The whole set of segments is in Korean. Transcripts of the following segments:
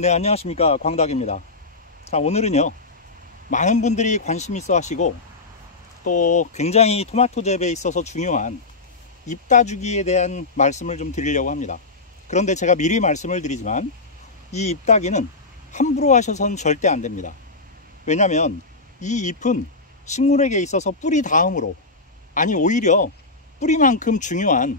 네, 안녕하십니까, 광덕입니다. 자, 오늘은요, 많은 분들이 관심 있어 하시고 또 굉장히 토마토 재배에 있어서 중요한 잎 따주기에 대한 말씀을 좀 드리려고 합니다. 그런데 제가 미리 말씀을 드리지만 이 잎 따기는 함부로 하셔서는 절대 안 됩니다. 왜냐하면 이 잎은 식물에게 있어서 뿌리 다음으로, 아니 오히려 뿌리만큼 중요한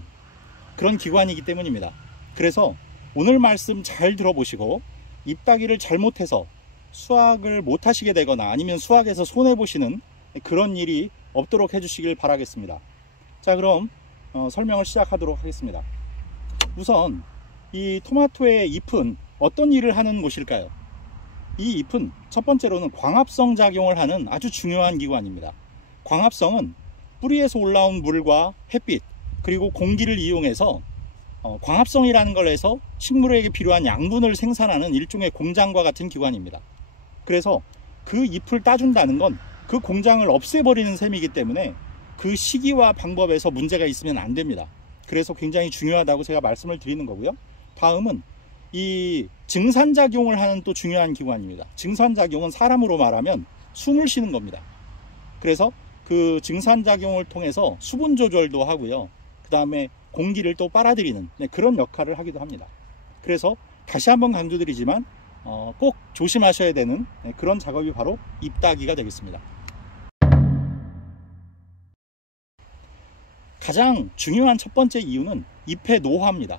그런 기관이기 때문입니다. 그래서 오늘 말씀 잘 들어보시고 잎 따기를 잘못해서 수확을 못 하시게 되거나 아니면 수확에서 손해보시는 그런 일이 없도록 해주시길 바라겠습니다. 자, 그럼 설명을 시작하도록 하겠습니다. 우선 이 토마토의 잎은 어떤 일을 하는 곳일까요? 이 잎은 첫 번째로는 광합성 작용을 하는 아주 중요한 기관입니다. 광합성은 뿌리에서 올라온 물과 햇빛 그리고 공기를 이용해서 광합성이라는 걸 해서 식물에게 필요한 양분을 생산하는 일종의 공장과 같은 기관입니다. 그래서 그 잎을 따준다는 건 그 공장을 없애버리는 셈이기 때문에 그 시기와 방법에서 문제가 있으면 안 됩니다. 그래서 굉장히 중요하다고 제가 말씀을 드리는 거고요. 다음은 이 증산작용을 하는 또 중요한 기관입니다. 증산작용은 사람으로 말하면 숨을 쉬는 겁니다. 그래서 그 증산작용을 통해서 수분 조절도 하고요. 그 다음에 공기를 또 빨아들이는 그런 역할을 하기도 합니다. 그래서 다시 한번 강조드리지만 꼭 조심하셔야 되는 그런 작업이 바로 잎 따기가 되겠습니다. 가장 중요한 첫 번째 이유는 잎의 노화입니다.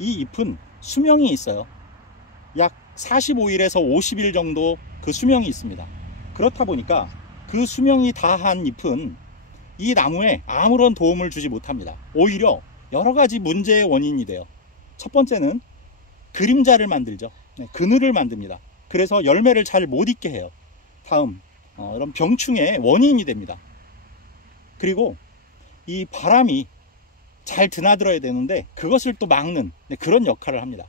이 잎은 수명이 있어요. 약 45일에서 50일 정도 그 수명이 있습니다. 그렇다 보니까 그 수명이 다한 잎은 이 나무에 아무런 도움을 주지 못합니다. 오히려 여러 가지 문제의 원인이 돼요. 첫 번째는 그림자를 만들죠. 그늘을 만듭니다. 그래서 열매를 잘 못 익게 해요. 다음 이런 병충해의 원인이 됩니다. 그리고 이 바람이 잘 드나들어야 되는데 그것을 또 막는 그런 역할을 합니다.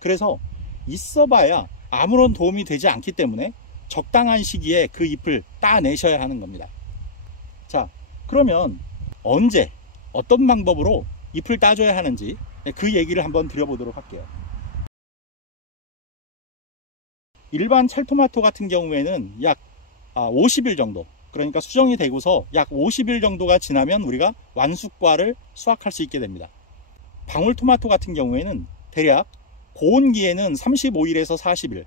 그래서 있어봐야 아무런 도움이 되지 않기 때문에 적당한 시기에 그 잎을 따내셔야 하는 겁니다. 자, 그러면 언제 어떤 방법으로 잎을 따줘야 하는지 그 얘기를 한번 드려보도록 할게요. 일반 찰토마토 같은 경우에는 약 50일 정도, 그러니까 수정이 되고서 약 50일 정도가 지나면 우리가 완숙과를 수확할 수 있게 됩니다. 방울토마토 같은 경우에는 대략 고온기에는 35일에서 40일,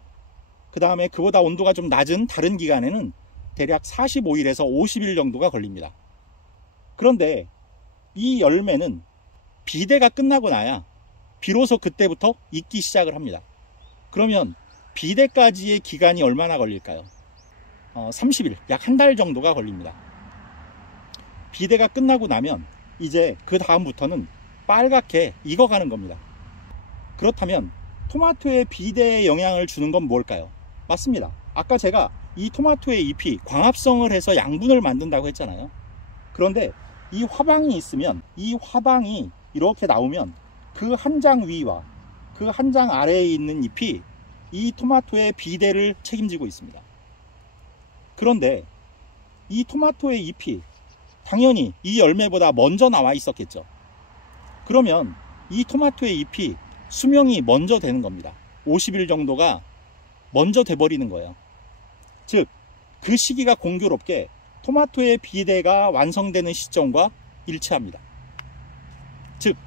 그 다음에 그보다 온도가 좀 낮은 다른 기간에는 대략 45일에서 50일 정도가 걸립니다. 그런데 이 열매는 비대가 끝나고 나야 비로소 그때부터 익기 시작을 합니다. 그러면 비대까지의 기간이 얼마나 걸릴까요? 30일, 약 한 달 정도가 걸립니다. 비대가 끝나고 나면 이제 그 다음부터는 빨갛게 익어가는 겁니다. 그렇다면 토마토의 비대에 영향을 주는 건 뭘까요? 맞습니다. 아까 제가 이 토마토의 잎이 광합성을 해서 양분을 만든다고 했잖아요. 그런데 이 화방이 있으면, 이 화방이 이렇게 나오면 그 한 장 위와 그 한 장 아래에 있는 잎이 이 토마토의 비대를 책임지고 있습니다. 그런데 이 토마토의 잎이 당연히 이 열매보다 먼저 나와 있었겠죠. 그러면 이 토마토의 잎이 수명이 먼저 되는 겁니다. 50일 정도가 먼저 돼버리는 거예요. 즉, 그 시기가 공교롭게 토마토의 비대가 완성되는 시점과 일치합니다. 즉,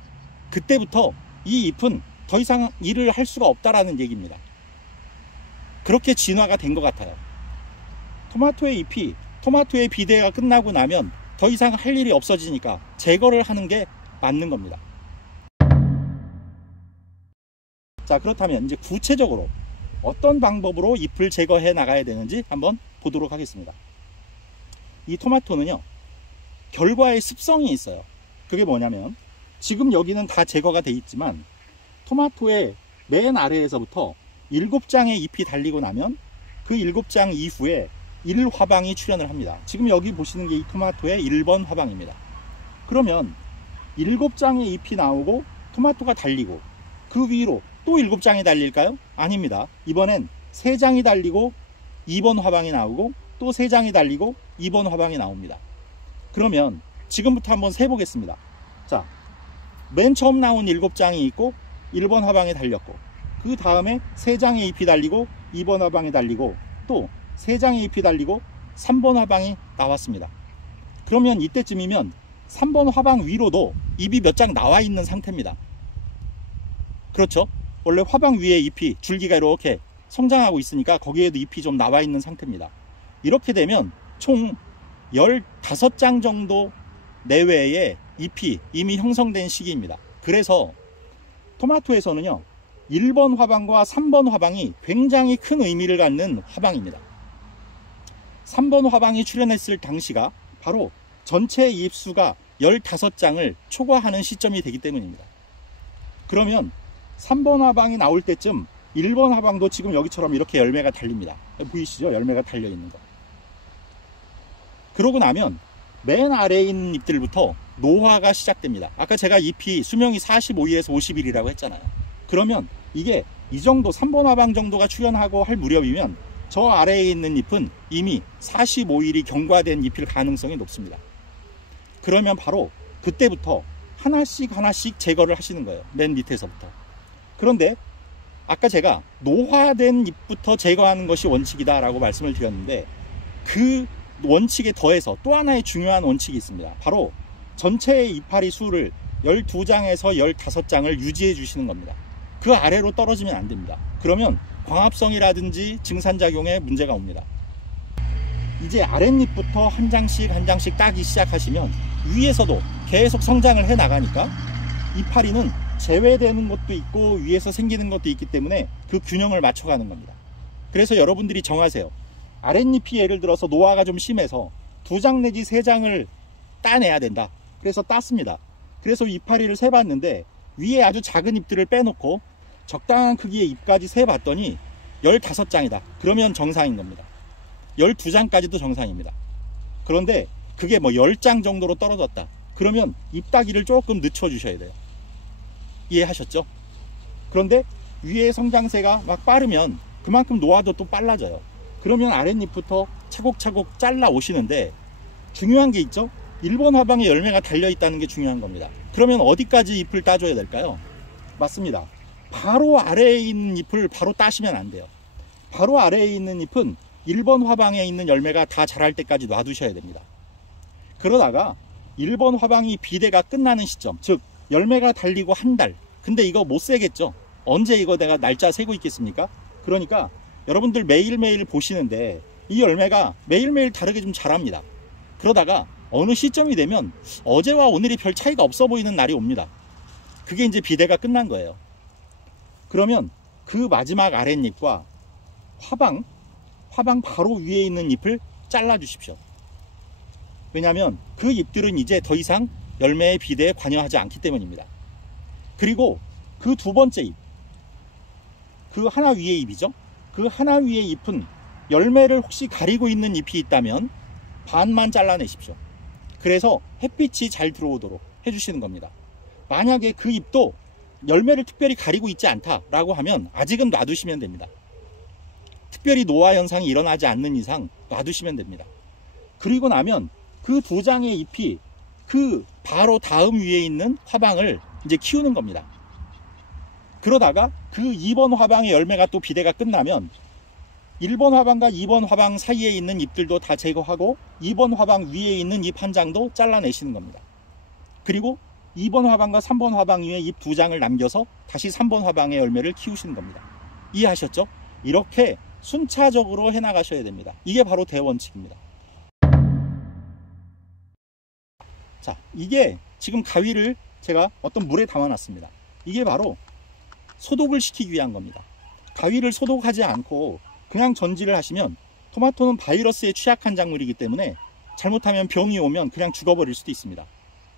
그때부터 이 잎은 더 이상 일을 할 수가 없다라는 얘기입니다. 그렇게 진화가 된 것 같아요. 토마토의 잎이 토마토의 비대가 끝나고 나면 더 이상 할 일이 없어지니까 제거를 하는 게 맞는 겁니다. 자, 그렇다면 이제 구체적으로 어떤 방법으로 잎을 제거해 나가야 되는지 한번 보도록 하겠습니다. 이 토마토는요, 결과의 습성이 있어요. 그게 뭐냐면 지금 여기는 다 제거가 돼 있지만 토마토의 맨 아래에서부터 7장의 잎이 달리고 나면 그 7장 이후에 1화방이 출현을 합니다. 지금 여기 보시는 게 이 토마토의 1번 화방입니다. 그러면 7장의 잎이 나오고 토마토가 달리고 그 위로 또 7장이 달릴까요? 아닙니다. 이번엔 3장이 달리고 2번 화방이 나오고 또 3장이 달리고 2번 화방이 나옵니다. 그러면 지금부터 한번 세보겠습니다. 자, 맨 처음 나온 7장이 있고 1번 화방에 달렸고 그 다음에 3장의 잎이 달리고 2번 화방이 달리고 또 3장의 잎이 달리고 3번 화방이 나왔습니다. 그러면 이때쯤이면 3번 화방 위로도 잎이 몇 장 나와 있는 상태입니다. 그렇죠? 원래 화방 위에 잎이 줄기가 이렇게 성장하고 있으니까 거기에도 잎이 좀 나와 있는 상태입니다. 이렇게 되면 총 15장 정도 내외의 잎이 이미 형성된 시기입니다. 그래서 토마토에서는요 1번 화방과 3번 화방이 굉장히 큰 의미를 갖는 화방입니다. 3번 화방이 출현했을 당시가 바로 전체 잎수가 15장을 초과하는 시점이 되기 때문입니다. 그러면 3번 화방이 나올 때쯤 1번 화방도 지금 여기처럼 이렇게 열매가 달립니다. 보이시죠? 열매가 달려있는 거. 그러고 나면 맨 아래에 있는 잎들부터 노화가 시작됩니다. 아까 제가 잎이 수명이 45일에서 50일이라고 했잖아요. 그러면 이게 이 정도 3번 화방 정도가 출현하고 할 무렵이면 저 아래에 있는 잎은 이미 45일이 경과된 잎일 가능성이 높습니다. 그러면 바로 그때부터 하나씩 제거를 하시는 거예요. 맨 밑에서부터. 그런데 아까 제가 노화된 잎부터 제거하는 것이 원칙이다 라고 말씀을 드렸는데 그 원칙에 더해서 또 하나의 중요한 원칙이 있습니다. 바로 전체의 이파리 수를 12장에서 15장을 유지해 주시는 겁니다. 그 아래로 떨어지면 안 됩니다. 그러면 광합성이라든지 증산작용에 문제가 옵니다. 이제 아랫잎부터 한 장씩 따기 시작하시면 위에서도 계속 성장을 해 나가니까 이파리는 제외되는 것도 있고 위에서 생기는 것도 있기 때문에 그 균형을 맞춰가는 겁니다. 그래서 여러분들이 정하세요. 아랫잎이 예를 들어서 노화가 좀 심해서 2장 내지 3장을 따내야 된다. 그래서 땄습니다. 그래서 이파리를 세봤는데 위에 아주 작은 잎들을 빼놓고 적당한 크기의 잎까지 세봤더니 15장이다. 그러면 정상인 겁니다. 12장까지도 정상입니다. 그런데 그게 뭐 10장 정도로 떨어졌다. 그러면 잎 따기를 조금 늦춰주셔야 돼요. 이해하셨죠? 그런데 위에 성장세가 막 빠르면 그만큼 노화도 또 빨라져요. 그러면 아랫잎부터 차곡차곡 잘라 오시는데 중요한 게 있죠? 1번 화방에 열매가 달려있다는 게 중요한 겁니다. 그러면 어디까지 잎을 따줘야 될까요? 맞습니다. 바로 아래에 있는 잎을 바로 따시면 안 돼요. 바로 아래에 있는 잎은 1번 화방에 있는 열매가 다 자랄 때까지 놔두셔야 됩니다. 그러다가 1번 화방이 비대가 끝나는 시점, 즉 열매가 달리고 한 달. 근데 이거 못 세겠죠? 언제 이거 내가 날짜 세고 있겠습니까? 그러니까 여러분들 매일매일 보시는데 이 열매가 매일매일 다르게 좀 자랍니다. 그러다가 어느 시점이 되면 어제와 오늘이 별 차이가 없어 보이는 날이 옵니다. 그게 이제 비대가 끝난 거예요. 그러면 그 마지막 아랫잎과 화방 바로 위에 있는 잎을 잘라 주십시오. 왜냐하면 그 잎들은 이제 더 이상 열매의 비대에 관여하지 않기 때문입니다. 그리고 그 두 번째 잎, 그 하나 위의 잎이죠. 그 하나 위의 잎은 열매를 혹시 가리고 있는 잎이 있다면 반만 잘라내십시오. 그래서 햇빛이 잘 들어오도록 해주시는 겁니다. 만약에 그 잎도 열매를 특별히 가리고 있지 않다라고 하면 아직은 놔두시면 됩니다. 특별히 노화 현상이 일어나지 않는 이상 놔두시면 됩니다. 그리고 나면 그 2장의 잎이 그 바로 다음 위에 있는 화방을 이제 키우는 겁니다. 그러다가 그 2번 화방의 열매가 또 비대가 끝나면 1번 화방과 2번 화방 사이에 있는 잎들도 다 제거하고 2번 화방 위에 있는 잎 한 장도 잘라내시는 겁니다. 그리고 2번 화방과 3번 화방 위에 잎 2장을 남겨서 다시 3번 화방의 열매를 키우시는 겁니다. 이해하셨죠? 이렇게 순차적으로 해나가셔야 됩니다. 이게 바로 대원칙입니다. 자, 이게 지금 가위를 제가 어떤 물에 담아놨습니다. 이게 바로 소독을 시키기 위한 겁니다. 가위를 소독하지 않고 그냥 전지를 하시면 토마토는 바이러스에 취약한 작물이기 때문에 잘못하면 병이 오면 그냥 죽어버릴 수도 있습니다.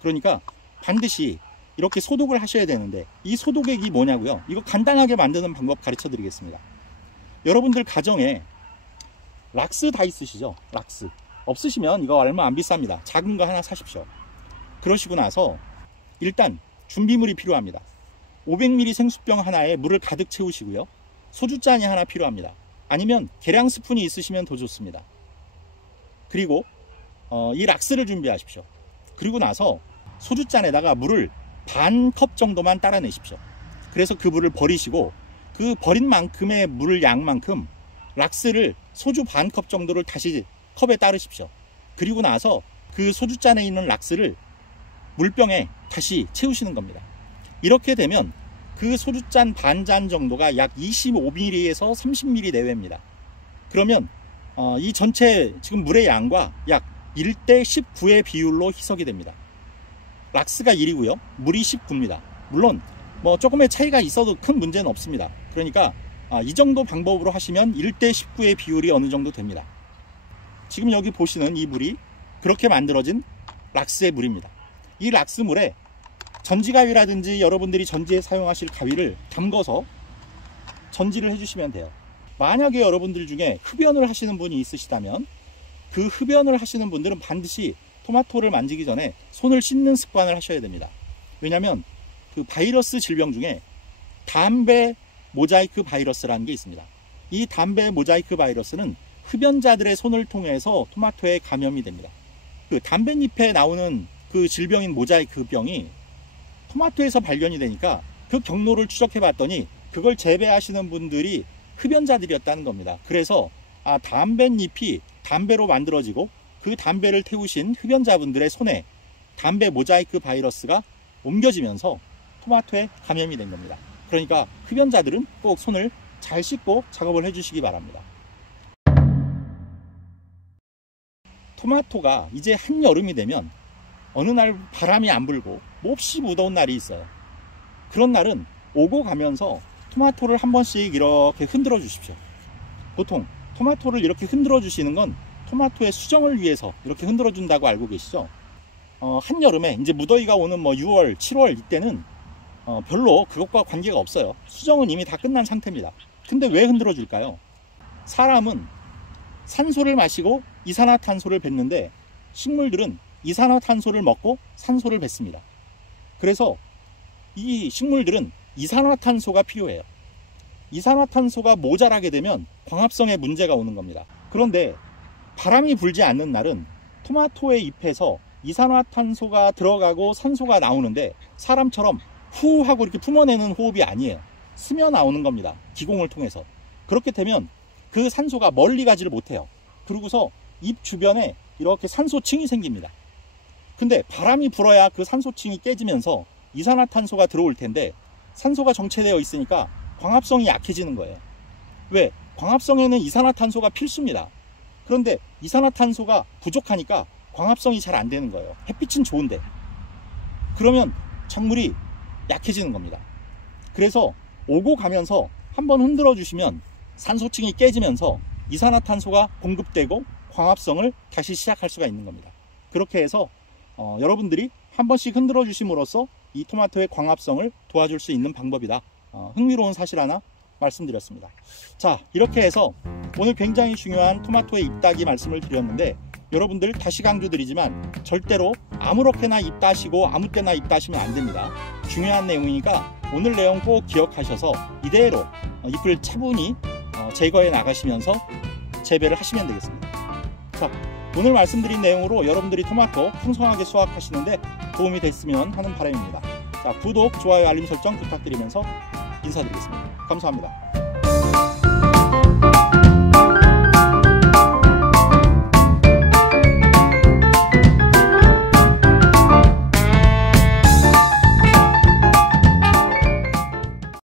그러니까 반드시 이렇게 소독을 하셔야 되는데 이 소독액이 뭐냐고요? 이거 간단하게 만드는 방법 가르쳐 드리겠습니다. 여러분들 가정에 락스 다 있으시죠? 락스. 없으시면 이거 얼마 안 비쌉니다. 작은 거 하나 사십시오. 그러시고 나서 일단 준비물이 필요합니다. 500ml 생수병 하나에 물을 가득 채우시고요. 소주잔이 하나 필요합니다. 아니면 계량 스푼이 있으시면 더 좋습니다. 그리고 이 락스를 준비하십시오. 그리고 나서 소주잔에다가 물을 반 컵 정도만 따라내십시오. 그래서 그 물을 버리시고 그 버린 만큼의 물 양만큼 락스를 소주 반 컵 정도를 다시 컵에 따르십시오. 그리고 나서 그 소주잔에 있는 락스를 물병에 다시 채우시는 겁니다. 이렇게 되면 그 소주잔 반잔 정도가 약 25ml에서 30ml 내외입니다. 그러면 이 전체 지금 물의 양과 약 1대 19의 비율로 희석이 됩니다. 락스가 1이고요. 물이 19입니다. 물론 뭐 조금의 차이가 있어도 큰 문제는 없습니다. 그러니까 이 정도 방법으로 하시면 1대 19의 비율이 어느 정도 됩니다. 지금 여기 보시는 이 물이 그렇게 만들어진 락스의 물입니다. 이 락스 물에 전지가위라든지 여러분들이 전지에 사용하실 가위를 담궈서 전지를 해주시면 돼요. 만약에 여러분들 중에 흡연을 하시는 분이 있으시다면 그 흡연을 하시는 분들은 반드시 토마토를 만지기 전에 손을 씻는 습관을 하셔야 됩니다. 왜냐하면 그 바이러스 질병 중에 담배 모자이크 바이러스라는 게 있습니다. 이 담배 모자이크 바이러스는 흡연자들의 손을 통해서 토마토에 감염이 됩니다. 그 담뱃잎에 나오는 그 질병인 모자이크 병이 토마토에서 발견이 되니까 그 경로를 추적해 봤더니 그걸 재배하시는 분들이 흡연자들이었다는 겁니다. 그래서 담뱃잎이 담배로 만들어지고 그 담배를 태우신 흡연자분들의 손에 담배 모자이크 바이러스가 옮겨지면서 토마토에 감염이 된 겁니다. 그러니까 흡연자들은 꼭 손을 잘 씻고 작업을 해주시기 바랍니다. 토마토가 이제 한여름이 되면 어느 날 바람이 안 불고 몹시 무더운 날이 있어요. 그런 날은 오고 가면서 토마토를 한 번씩 이렇게 흔들어 주십시오. 보통 토마토를 이렇게 흔들어 주시는 건 토마토의 수정을 위해서 이렇게 흔들어 준다고 알고 계시죠? 한여름에 이제 무더위가 오는 6월, 7월 이때는 별로 그것과 관계가 없어요. 수정은 이미 다 끝난 상태입니다. 근데 왜 흔들어 줄까요? 사람은 산소를 마시고 이산화탄소를 뱉는데 식물들은 이산화탄소를 먹고 산소를 뱉습니다. 그래서 이 식물들은 이산화탄소가 필요해요. 이산화탄소가 모자라게 되면 광합성에 문제가 오는 겁니다. 그런데 바람이 불지 않는 날은 토마토의 잎에서 이산화탄소가 들어가고 산소가 나오는데 사람처럼 후 하고 이렇게 품어내는 호흡이 아니에요. 스며 나오는 겁니다. 기공을 통해서. 그렇게 되면 그 산소가 멀리 가지를 못해요. 그러고서 잎 주변에 이렇게 산소층이 생깁니다. 근데 바람이 불어야 그 산소층이 깨지면서 이산화탄소가 들어올 텐데 산소가 정체되어 있으니까 광합성이 약해지는 거예요. 왜? 광합성에는 이산화탄소가 필수입니다. 그런데 이산화탄소가 부족하니까 광합성이 잘 안 되는 거예요. 햇빛은 좋은데. 그러면 작물이 약해지는 겁니다. 그래서 오고 가면서 한번 흔들어 주시면 산소층이 깨지면서 이산화탄소가 공급되고 광합성을 다시 시작할 수가 있는 겁니다. 그렇게 해서 여러분들이 한 번씩 흔들어 주심으로써 이 토마토의 광합성을 도와줄 수 있는 방법이다. 흥미로운 사실 하나 말씀드렸습니다. 자, 이렇게 해서 오늘 굉장히 중요한 토마토의 잎따기 말씀을 드렸는데 여러분들 다시 강조드리지만 절대로 아무렇게나 잎 따시고 아무 때나 잎 따시면 안 됩니다. 중요한 내용이니까 오늘 내용 꼭 기억하셔서 이대로 잎을 차분히 제거해 나가시면서 재배를 하시면 되겠습니다. 자, 오늘 말씀드린 내용으로 여러분들이 토마토 풍성하게 수확하시는데 도움이 됐으면 하는 바람입니다. 자, 구독, 좋아요, 알림 설정 부탁드리면서 인사드리겠습니다. 감사합니다.